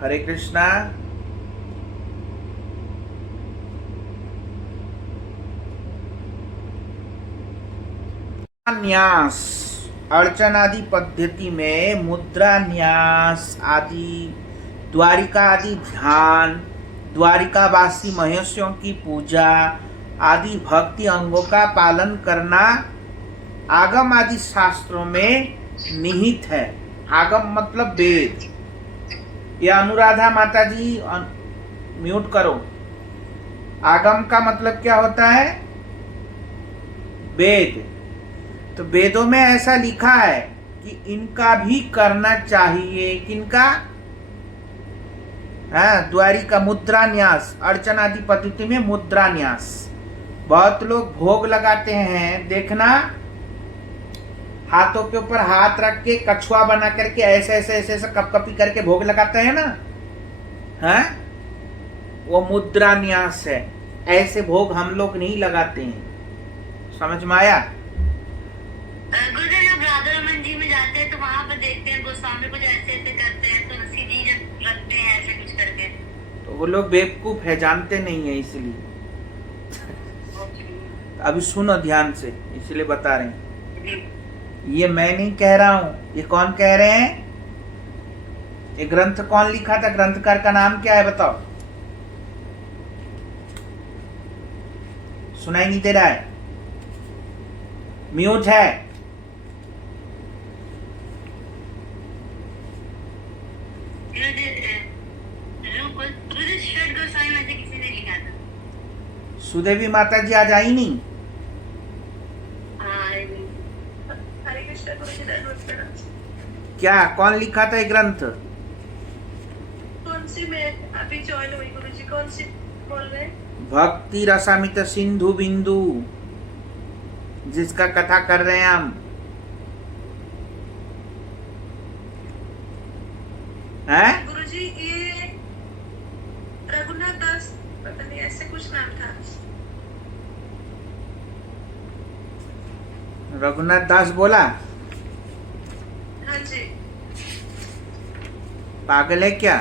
हरे कृष्णा। न्यास अर्चन आदि पद्धति में मुद्रा न्यास आदि, द्वारिका आदि ध्यान, द्वारिकावासी महेशियों की पूजा आदि भक्ति अंगों का पालन करना आगम आदि शास्त्रों में निहित है। आगम मतलब वेद। ये अनुराधा माता जी म्यूट करो। आगम का मतलब क्या होता है? वेद। तो वेदों में ऐसा लिखा है कि इनका भी करना चाहिए। किनका? द्वारिका मुद्रा न्यास, अर्चना आदि पद्धति में मुद्रा न्यास। बहुत लोग भोग लगाते हैं, देखना, हाथों के ऊपर हाथ रख के कछुआ बना करके ऐसे ऐसे ऐसे ऐसे कपकपी करके भोग लगाते हैं ना, हैं? वो मुद्रा न्यास है। ऐसे भोग हम लोग नहीं लगाते हैं। समझ में आया? गुरुजी, जब राधा रमन जी में जाते हैं तो वहाँ पर देखते हैं गोस्वामी कुछ ऐसे ऐसे करते हैं, तुलसी जी जब रखते हैं ऐसे कुछ करके। तो वो लोग बेवकूफ है, जानते नहीं है इसलिए। अभी सुनो ध्यान से, इसलिए बता रहे हैं। ये मैं नहीं कह रहा हूं, ये कौन कह रहे हैं? ये ग्रंथ कौन लिखा था? ग्रंथकार का नाम क्या है बताओ? सुनाई नहीं दे रहा है? म्यूट है। सुदेवी माता जी आज आई नहीं? क्या कौन लिखा था ये ग्रंथ? कौन सी? मैं अभी ज्वाइन हुई गुरुजी। कौन सी बोल रहे हैं? भक्ति रसामित सिंधु बिंदु, जिसका कथा कर रहे हैं हम। हैं? गुरुजी ये रघुनाथ दास, पता नहीं ऐसे कुछ नाम था। रघुनाथ दास बोला? हाँ जी। पागल है क्या?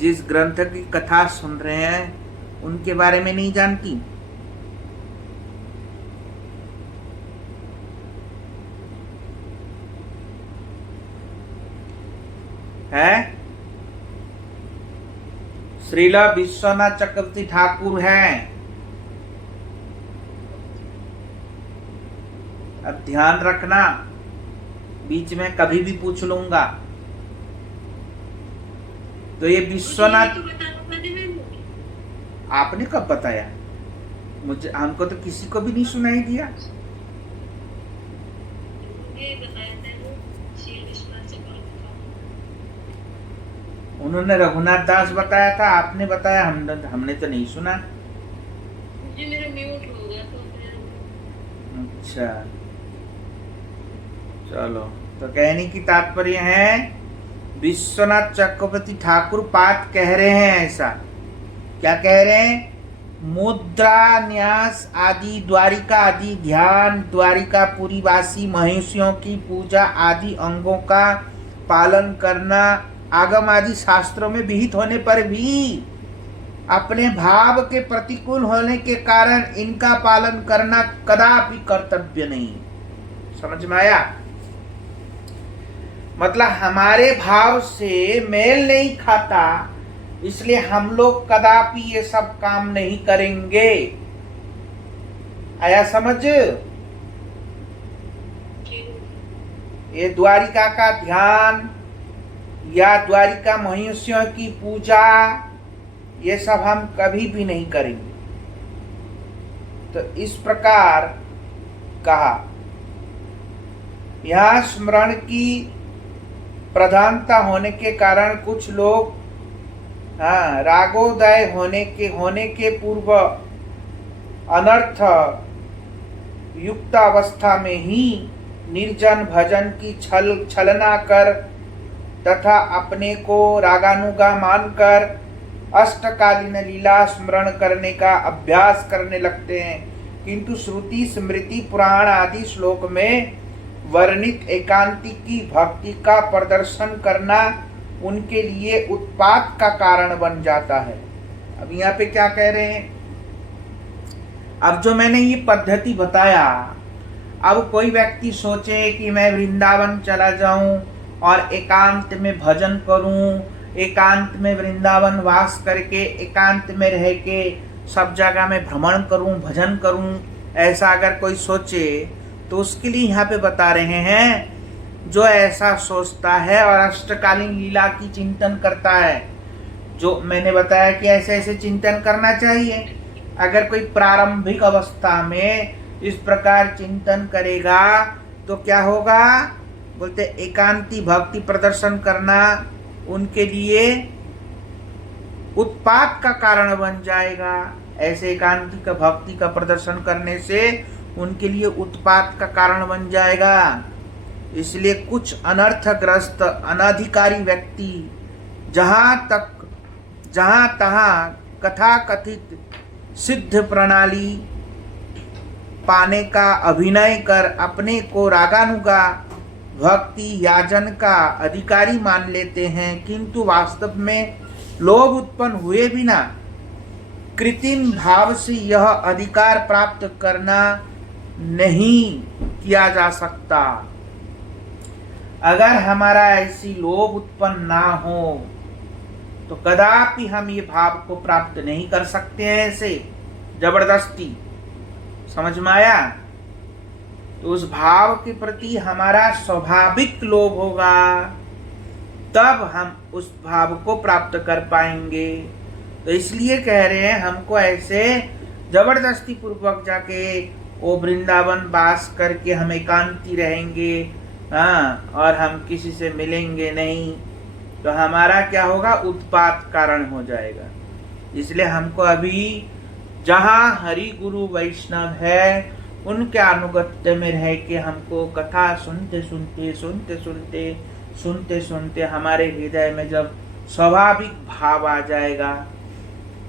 जिस ग्रंथ की कथा सुन रहे हैं उनके बारे में नहीं जानती? है? श्रीला विश्वनाथ चक्रवर्ती ठाकुर हैं। अब ध्यान रखना, बीच में कभी भी पूछ लूंगा। तो ये विश्वनाथ, आपने कब बताया मुझे? हमको तो किसी को भी नहीं सुनाई दिया। उन्होंने रघुनाथ दास बताया था, आपने बताया, हमने तो नहीं सुना। जी मेरा म्यूट हो गया तो फिर। अच्छा चलो, तो कहने की तात्पर्य है विश्वनाथ चक्रवर्ती ठाकुर पाठ कह रहे हैं। ऐसा क्या कह रहे हैं? मुद्रा न्यास आदि, द्वारिका आदि ध्यान, द्वारिकापुरी वासी महेशियों की पूजा आदि अंगों का पालन करना आगम आदि शास्त्रों में विहित होने पर भी अपने भाव के प्रतिकूल होने के कारण इनका पालन करना कदापि कर्तव्य नहीं। समझ में आया? मतलब हमारे भाव से मेल नहीं खाता, इसलिए हम लोग कदापि ये सब काम नहीं करेंगे। आया समझ? ये द्वारिका का ध्यान या द्वारिका महेशियों की पूजा, ये सब हम कभी भी नहीं करेंगे। तो इस प्रकार कहा। यहां स्मरण की प्रधानता होने के कारण कुछ लोग रागोदय होने के पूर्व अनर्थ युक्त अवस्था में ही निर्जन भजन की छलना कर तथा अपने को रागानुगा मानकर अष्टकालीन लीला स्मरण करने का अभ्यास करने लगते हैं। किंतु श्रुति स्मृति पुराण आदि श्लोक में वर्णित एकांतिकी भक्ति का प्रदर्शन करना उनके लिए उत्पात का कारण बन जाता है। अब यहाँ पे क्या कह रहे हैं, अब जो मैंने ये पद्धति बताया, अब कोई व्यक्ति सोचे कि मैं वृंदावन चला जाऊं और एकांत में भजन करूं, एकांत में वृंदावन वास करके एकांत में रह के सब जगह में भ्रमण करूं, भजन करूं, ऐसा अगर कोई सोचे तो उसके लिए यहाँ पे बता रहे हैं, जो ऐसा सोचता है और अष्टकालीन लीला की चिंतन करता है, जो मैंने बताया कि ऐसे ऐसे चिंतन करना चाहिए। अगर कोई प्रारंभिक अवस्था में इस प्रकार चिंतन करेगा तो क्या होगा, बोलते एकांती भक्ति प्रदर्शन करना उनके लिए उत्पात का कारण बन जाएगा। ऐसे एकांती का भक्ति का प्रदर्शन करने से उनके लिए उत्पात का कारण बन जाएगा। इसलिए कुछ अनर्थग्रस्त अनधिकारी व्यक्ति जहां तहां कथा कथित सिद्ध प्रणाली पाने का अभिनय कर अपने को रागानुगा भक्ति याजन का अधिकारी मान लेते हैं, किंतु वास्तव में लोभ उत्पन्न हुए बिना कृत्रिम भाव से यह अधिकार प्राप्त करना नहीं किया जा सकता। अगर हमारा ऐसी लोभ उत्पन्न ना हो तो कदापि हम ये भाव को प्राप्त नहीं कर सकते हैं ऐसे जबरदस्ती। समझ में आया? तो उस भाव के प्रति हमारा स्वाभाविक लोभ होगा, तब हम उस भाव को प्राप्त कर पाएंगे। तो इसलिए कह रहे हैं हमको ऐसे जबरदस्ती पूर्वक जाके वो वृंदावन वास करके हम एकांती रहेंगे, हाँ, और हम किसी से मिलेंगे नहीं, तो हमारा क्या होगा, उत्पात कारण हो जाएगा। इसलिए हमको अभी जहाँ हरि गुरु वैष्णव है उनके अनुगत्य में रह के हमको कथा सुनते सुनते हमारे हृदय में जब स्वाभाविक भाव आ जाएगा,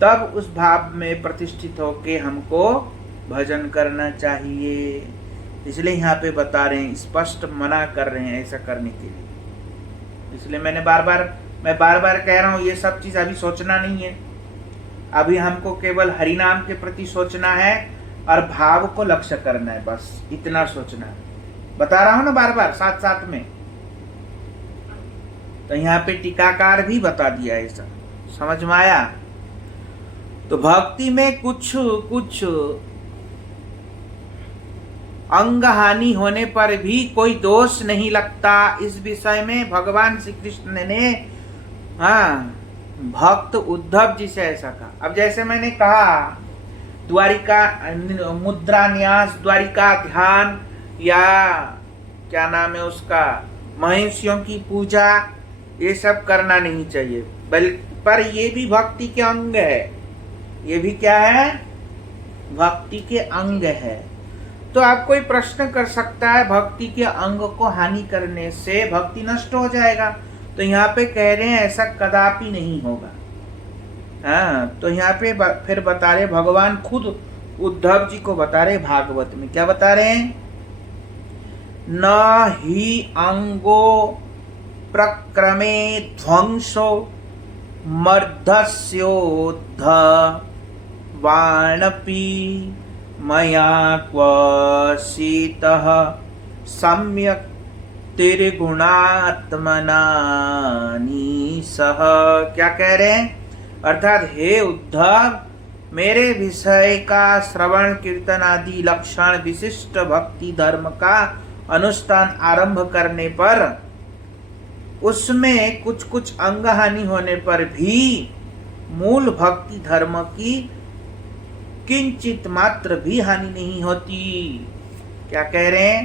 तब उस भाव में प्रतिष्ठित होके हमको भजन करना चाहिए। इसलिए यहाँ पे बता रहे हैं, स्पष्ट मना कर रहे हैं ऐसा करने के लिए। इसलिए मैं बार बार कह रहा हूँ, ये सब चीज अभी सोचना नहीं है। अभी हमको केवल हरिनाम के प्रति सोचना है और भाव को लक्ष्य करना है, बस इतना सोचना है। बता रहा हूं ना बार बार साथ साथ में। तो यहाँ पे टीकाकार भी बता दिया है, ऐसा समझ में आया? तो भक्ति में कुछ अंग हानि होने पर भी कोई दोष नहीं लगता। इस विषय में भगवान श्री कृष्ण ने भक्त उद्धव जी से ऐसा कहा। अब जैसे मैंने कहा, द्वारिका मुद्रा न्यास, द्वारिका ध्यान, या क्या नाम है उसका, महिषियों की पूजा, ये सब करना नहीं चाहिए, पर ये भी भक्ति के अंग है। ये भी क्या है, भक्ति के अंग है। तो आप कोई प्रश्न कर सकता है, भक्ति के अंग को हानि करने से भक्ति नष्ट हो जाएगा? तो यहाँ पे कह रहे हैं ऐसा कदापि नहीं होगा। हाँ, तो यहाँ पे फिर बता रहे, भगवान खुद उद्धव जी को बता रहे भागवत में। क्या बता रहे हैं? न ही अंगो प्रक्रमे ध्वंसो मर्धस्योद्ध वाणपि मया क्वसितः सम्यक् तिर्गुणात्मना सह। क्या कह रहे हैं? अर्थात हे उद्धव, मेरे विषय का श्रवण कीर्तन आदि लक्षण विशिष्ट भक्ति धर्म का अनुष्ठान आरंभ करने पर उसमें कुछ अंग हानि होने पर भी मूल भक्ति धर्म की किंचित मात्र भी हानि नहीं होती। क्या कह रहे हैं?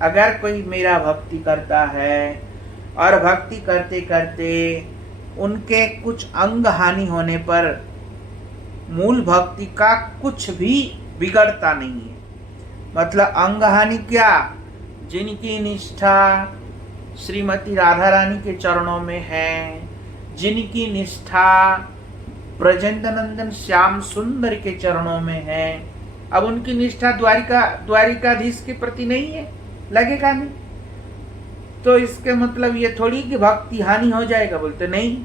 अगर कोई मेरा भक्ति करता है और भक्ति करते करते उनके कुछ अंग हानि होने पर मूल भक्ति का कुछ भी बिगड़ता नहीं है। मतलब अंग हानि क्या? जिनकी निष्ठा श्रीमती राधा रानी के चरणों में है, जिनकी निष्ठा ब्रजेंद्रनंदन श्याम सुंदर के चरणों में है, अब उनकी निष्ठा द्वारिकाधीश के प्रति नहीं है, लगेगा नहीं। तो इसके मतलब ये थोड़ी कि भक्ति हानि हो जाएगा, बोलते नहीं,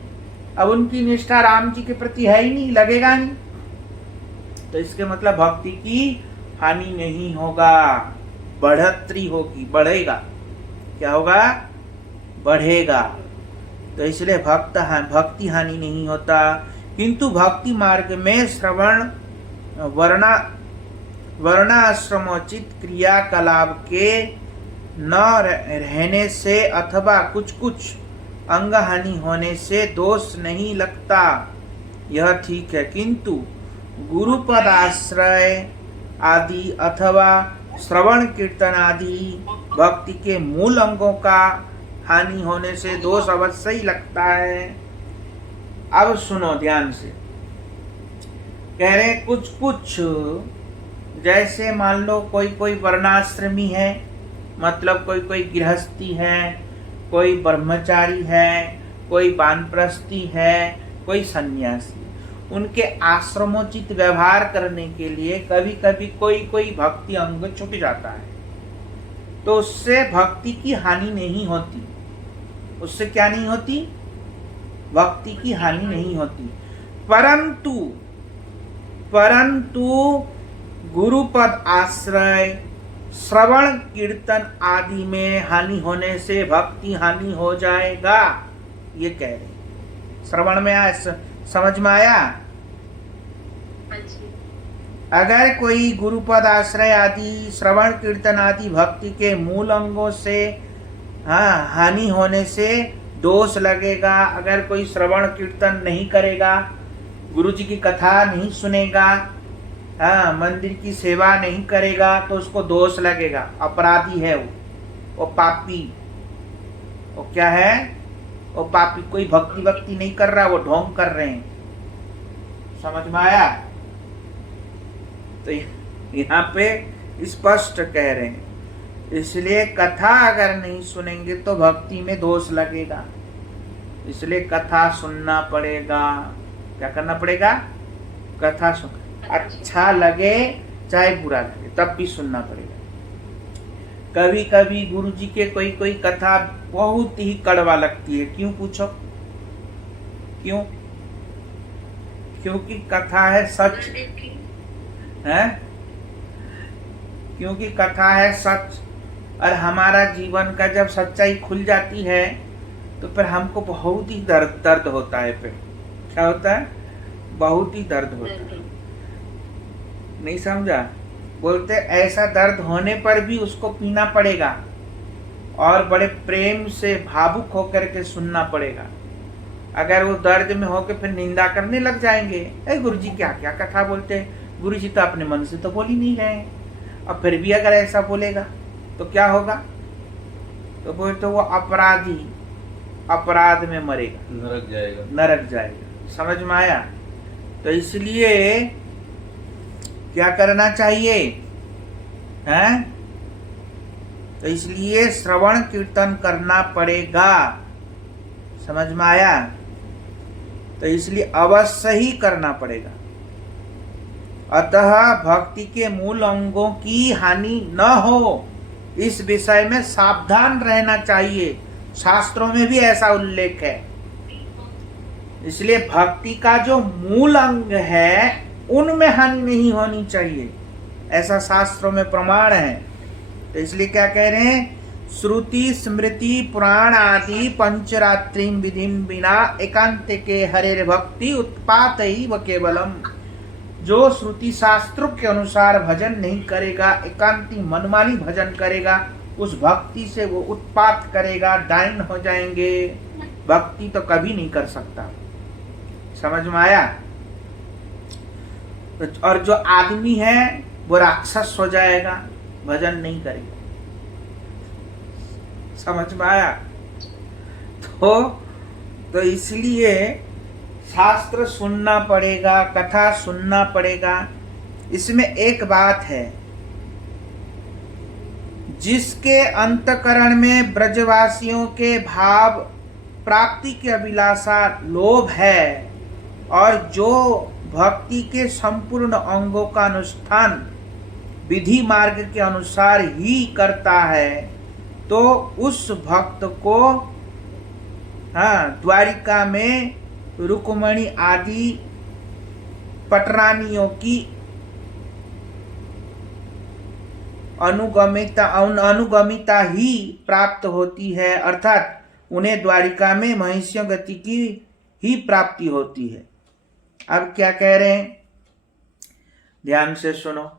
अब उनकी निष्ठा राम जी के प्रति है ही नहीं, लगेगा नहीं, तो इसके मतलब भक्ति की हानि नहीं होगा, बढ़ोतरी होगी, बढ़ेगा। क्या होगा? बढ़ेगा। तो इसलिए भक्ति हानि नहीं होता। किंतु भक्ति मार्ग में श्रवण वर्णाश्रमोचित क्रियाकलाप के न रहने से अथवा कुछ कुछ अंग हानि होने से दोष नहीं लगता, यह ठीक है। किंतु गुरुपद आश्रय आदि अथवा श्रवण कीर्तन आदि भक्ति के मूल अंगों का हानि होने से दोष अवश्य ही लगता है। अब सुनो ध्यान से, कह रहे कुछ कुछ, जैसे मान लो कोई कोई वर्णाश्रमी है, मतलब कोई कोई गृहस्थी है, कोई ब्रह्मचारी है, कोई वानप्रस्थी है, कोई सन्यासी, उनके आश्रमोचित व्यवहार करने के लिए कभी कभी कोई कोई भक्ति अंग छूट जाता है, तो उससे भक्ति की हानि नहीं होती। उससे क्या नहीं होती? भक्ति की हानि नहीं होती। परंतु गुरुपद आश्रय श्रवण कीर्तन आदि में हानि होने से भक्ति हानि हो जाएगा, ये कह रहे। श्रवण में समझ में आया? अगर कोई गुरुपद आश्रय आदि श्रवण कीर्तन आदि भक्ति के मूल अंगों से हानि होने से दोष लगेगा, अगर कोई श्रवण कीर्तन नहीं करेगा, गुरु जी की कथा नहीं सुनेगा, मंदिर की सेवा नहीं करेगा, तो उसको दोष लगेगा, अपराधी है वो पापी। वो क्या है? वो पापी। कोई भक्ति नहीं कर रहा, वो ढोंग कर रहे हैं। समझ में आया? तो यहाँ पे स्पष्ट कह रहे हैं, इसलिए कथा अगर नहीं सुनेंगे तो भक्ति में दोष लगेगा, इसलिए कथा सुनना पड़ेगा। क्या करना पड़ेगा? कथा सुन, अच्छा लगे चाहे बुरा लगे, तब भी सुनना पड़ेगा। कभी कभी गुरु जी के कोई कोई कथा बहुत ही कड़वा लगती है। क्यों पूछो? क्यों? क्योंकि कथा है सच है, क्योंकि कथा है सच, और हमारा जीवन का जब सच्चाई खुल जाती है तो फिर हमको बहुत ही दर्द होता है। फिर क्या होता है? बहुत ही दर्द होता है। नहीं समझा? बोलते ऐसा दर्द होने पर भी उसको पीना पड़ेगा और बड़े प्रेम से भावुक होकर के सुनना पड़ेगा। अगर वो दर्द में होकर फिर निंदा करने लग जाएंगे, गुरु जी क्या क्या कथा बोलते हैं, गुरु जी तो अपने मन से तो बोल ही नहीं रहे, और फिर भी अगर ऐसा बोलेगा तो क्या होगा? तो बोलते वो अपराधी अपराध में मरेगा, नरक जाएगा। समझ में आया? तो इसलिए क्या करना चाहिए? हैं? तो इसलिए श्रवण कीर्तन करना पड़ेगा। समझ में आया? तो इसलिए अवश्य ही करना पड़ेगा। अतः भक्ति के मूल अंगों की हानि न हो, इस विषय में सावधान रहना चाहिए। शास्त्रों में भी ऐसा उल्लेख है। इसलिए भक्ति का जो मूल अंग है उनमें हानि नहीं होनी चाहिए, ऐसा शास्त्रों में प्रमाण है। तो इसलिए क्या कह रहे हैं? श्रुति स्मृति पुराण आदि पंचरात्रिम विधिम बिना एकांत के हरे भक्ति उत्पात ही व केवलम। जो श्रुति शास्त्रों के अनुसार भजन नहीं करेगा, एकांती मनमानी भजन करेगा, उस भक्ति से वो उत्पात करेगा, डाइन हो जाएंगे, भक्ति तो कभी नहीं कर सकता। समझ में आया? और जो आदमी है वो राक्षस हो जाएगा, भजन नहीं करेगा। समझ में आया? तो इसलिए शास्त्र सुनना पड़ेगा, कथा सुनना पड़ेगा। इसमें एक बात है, जिसके अंतकरण में ब्रजवासियों के भाव प्राप्ति की अभिलाषा लोभ है और जो भक्ति के संपूर्ण अंगों का अनुष्ठान विधि मार्ग के अनुसार ही करता है, तो उस भक्त को द्वारिका में रुक्मणी आदि पटरानियों की अनुगमिता ही प्राप्त होती है, अर्थात उन्हें द्वारिका में महिष्य गति की ही प्राप्ति होती है। अब क्या कह रहे हैं, ध्यान से सुनो।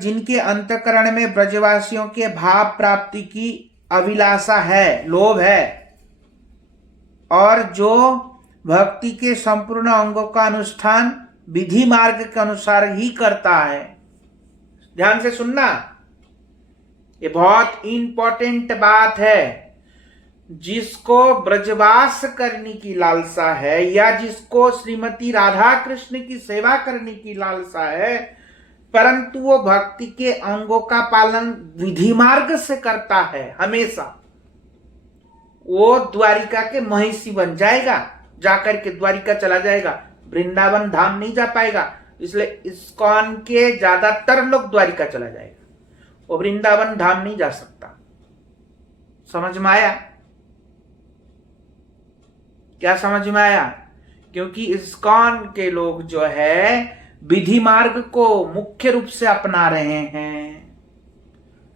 जिनके अंतःकरण में ब्रजवासियों के भाव प्राप्ति की अभिलाषा है, लोभ है, और जो भक्ति के संपूर्ण अंगों का अनुष्ठान विधि मार्ग के अनुसार ही करता है। ध्यान से सुनना, ये बहुत इंपॉर्टेंट बात है। जिसको ब्रजवास करने की लालसा है या जिसको श्रीमती राधा कृष्ण की सेवा करने की लालसा है, परंतु वो भक्ति के अंगों का पालन विधि मार्ग से करता है हमेशा, वो द्वारिका के महिषी बन जाएगा, जाकर के द्वारिका चला जाएगा, वृंदावन धाम नहीं जा पाएगा। इसलिए इस्कॉन के ज्यादातर लोग द्वारिका चला जाएगा, वो वृंदावन धाम नहीं जा सकता। समझ में आया? क्या समझ में आया? क्योंकि इस्कॉन के लोग जो है विधि मार्ग को मुख्य रूप से अपना रहे हैं,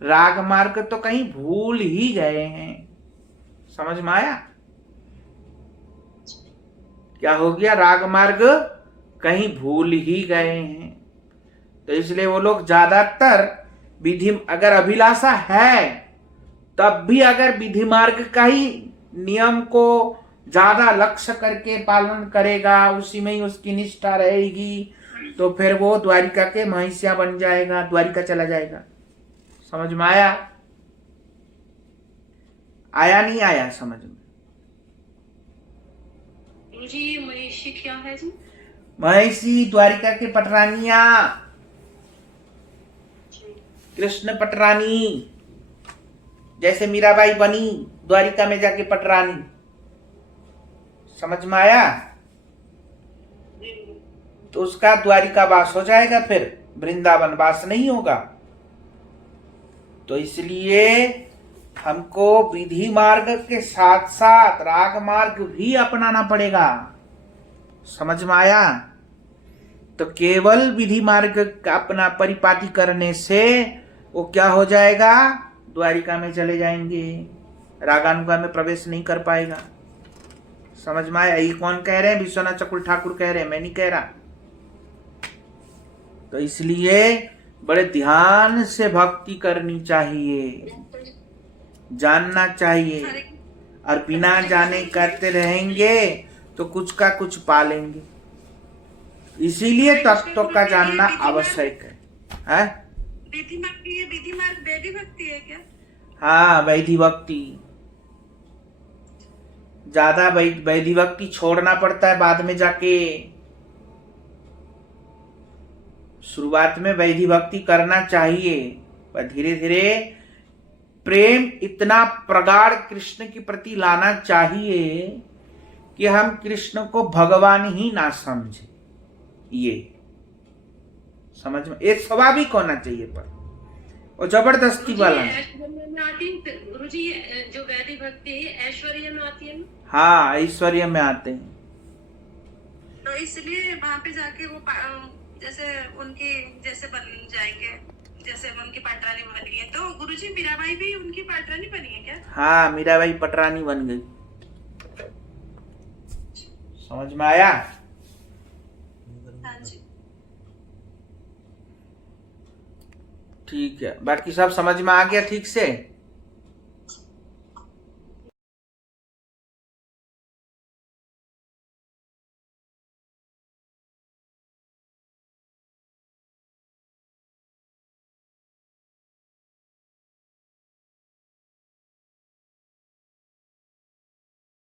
राग मार्ग तो कहीं भूल ही गए हैं। समझ में आया? क्या हो गया? राग मार्ग कहीं भूल ही गए हैं। तो इसलिए वो लोग ज्यादातर विधि, अगर अभिलाषा है तब भी अगर विधि मार्ग का ही नियम को ज्यादा लक्ष्य करके पालन करेगा, उसी में ही उसकी निष्ठा रहेगी, तो फिर वो द्वारिका के महिष्या बन जाएगा, द्वारिका चला जाएगा। समझ में आया? आया नहीं आया समझ में? जी महिषी क्या है जी? महिषी द्वारिका के पटरानिया, कृष्ण पटरानी, जैसे मीराबाई बनी द्वारिका में जाके पटरानी। समझ में आया? तो उसका द्वारिका वास हो जाएगा, फिर वृंदावन वास नहीं होगा। तो इसलिए हमको विधि मार्ग के साथ साथ राग मार्ग भी अपनाना पड़ेगा। समझ में आया? तो केवल विधि मार्ग का अपना परिपाटी करने से वो क्या हो जाएगा? द्वारिका में चले जाएंगे, रागानुगा में प्रवेश नहीं कर पाएगा। समझ में आया? ये कौन कह रहे हैं? विश्वनाथ चक्रवर्ती ठाकुर कह रहे हैं, मैं नहीं कह रहा। तो इसलिए बड़े ध्यान से भक्ति करनी चाहिए, जानना चाहिए, और बिना जाने करते रहेंगे तो कुछ का कुछ पालेंगे। इसीलिए तत्व का जानना आवश्यक है। विधि मार्ग वैधि भक्ति है क्या? हाँ, वैधि भक्ति। ज्यादा वैधि भक्ति छोड़ना पड़ता है बाद में जाके। शुरुआत में वैधि भक्ति करना चाहिए, पर धीरे धीरे प्रेम इतना प्रगाढ़ कृष्ण के प्रति लाना चाहिए कि हम कृष्ण को भगवान ही ना समझे। ये समझ में, एक स्वाभाविक होना चाहिए, पर वो जबरदस्ती वाला गुरु जी जो वैधि भक्ति है ऐश्वर्य में आती है ना? हाँ, ऐश्वर्य में आते हैं। तो इसलिए वहां पे जाके वो जैसे उनके जैसे बन जाएंगे, जैसे उनकी पाटरानी बनी है। तो गुरुजी मीराबाई भी उनकी पाटरानी बनी है क्या? हाँ, मीराबाई पटरानी बन गई। समझ में आया? हाँ जी। ठीक है, बाकी सब समझ में आ गया ठीक से?